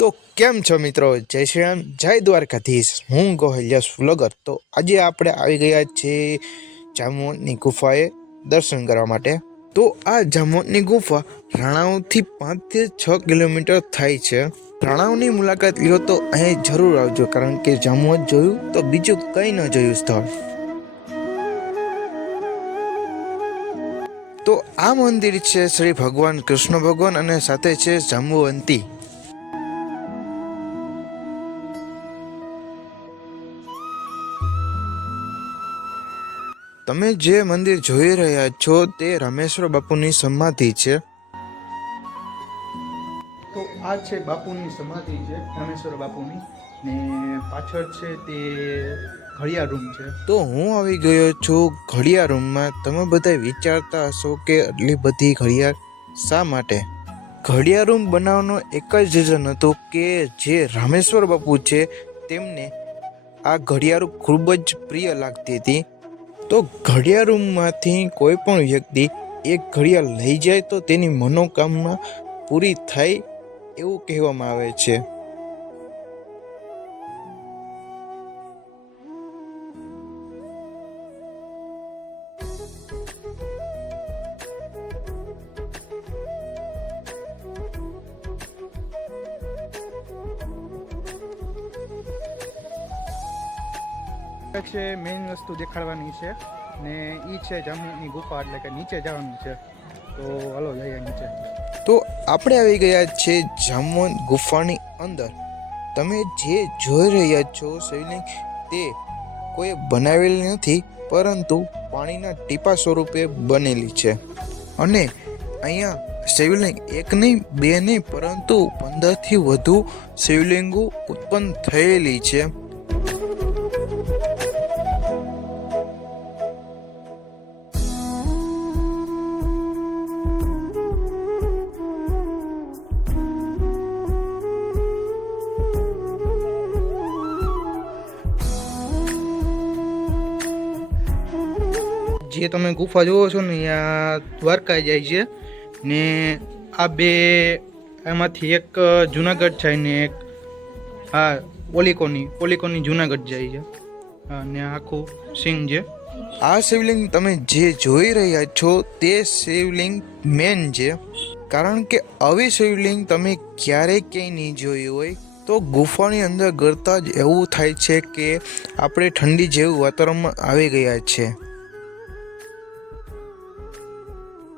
તો કેમ છો મિત્રો? જય શ્રી રામ. જય દ્વારકાધીશ. હું ગોહિલ યશ વ્લોગર. તો આજે આપણે આવી ગયા છીએ જામોદની ગુફાએ દર્શન કરવા માટે. તો આ જામોદની ગુફા રણાવથી પાંચથી છ કિલોમીટર થાય છે. રણાવની મુલાકાત લ્યો તો અહીં જરૂર આવજો, કારણ કે જામોદ જોયું તો બીજું કંઈ ન જોયું સ્થળ. તો આ મંદિર છે શ્રી ભગવાન કૃષ્ણ ભગવાન અને સાથે છે જાંબુવંતી. તમે જે મંદિર જોઈ રહ્યા છો તે રામેશ્વર બાપુની સમાધિ છે. તો આ છે બાપુની સમાધિ છે રમેશ્વર બાપુની. ને પાછળ છે તે ઘડિયાળ રૂમ છે. તો હું આવી ગયો છું ઘડિયાળ રૂમમાં. તમે બધા વિચારતા હશો કે આટલી બધી ઘડિયાળ શા માટે? ઘડિયાળ રૂમ બનાવવાનો એક જ રીઝન હતો કે જે રામેશ્વર બાપુ છે તેમને આ ઘડિયાળ ખૂબ જ પ્રિય લાગતી હતી. તો ઘડિયાળ રૂમમાંથી કોઈ પણ વ્યક્તિ એક ઘડિયાળ લઈ જાય તો તેની મનોકામના પૂરી થાય એવું કહેવામાં આવે છે. છે મેઇન વસ્તુ દેખાડવાની છે ને એ છે જામુની ગુફા, એટલે કે નીચે જવાનું છે. તો હાલો જઈએ નીચે. તો આપણે આવી ગયા છે જામવંત ગુફાની અંદર. તમે જે જોઈ રહ્યા છો શિવલિંગ તે કોઈ બનાવેલી નથી, પરંતુ પાણીના ટીપા સ્વરૂપે બનેલી છે. અને અહીંયા શિવલિંગ એક નહીં, બે નહીં, પરંતુ પંદરથી વધુ શિવલિંગો ઉત્પન્ન થયેલી છે. જે તમે ગુફા જુઓ છો ને આ દ્વારકા જાય છે ને આ બે એમાંથી એક જુનાગઢ જાય ને એક હા ઓલિકોની ઓલિકોની જુનાગઢ જાય છે. હા, ને આખું સિંહ છે. આ શિવલિંગ તમે જે જોઈ રહ્યા છો તે શિવલિંગ મેન છે. કારણ કે આવી શિવલિંગ તમે ક્યારેય ક્યાંય નહીં જોઈ હોય તો ગુફાની અંદર ગરતા જ એવું થાય છે કે આપણે ઠંડી જેવું વાતાવરણમાં આવી ગયા છે.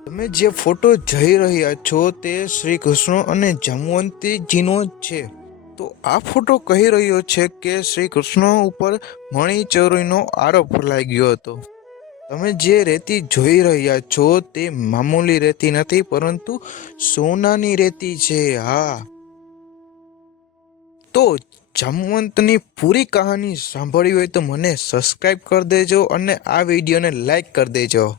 તમે જે ફોટો જઈ રહ્યા છો તે શ્રી કૃષ્ણ અને જમવંતીજીનો છે. તો આ ફોટો કહી રહ્યો છે કે શ્રી કૃષ્ણ ઉપર મણી આરોપ આરોપ લાગ્યો હતો. તમે જે રેતી જોઈ રહ્યા છો તે મામૂલી રેતી નથી, પરંતુ સોનાની રેતી છે. હા. તો જામવંતની પૂરી કહાની સાંભળવી હોય તો મને સબસ્ક્રાઈબ કરી દેજો અને આ વિડીયોને લાઈક કરી દેજો.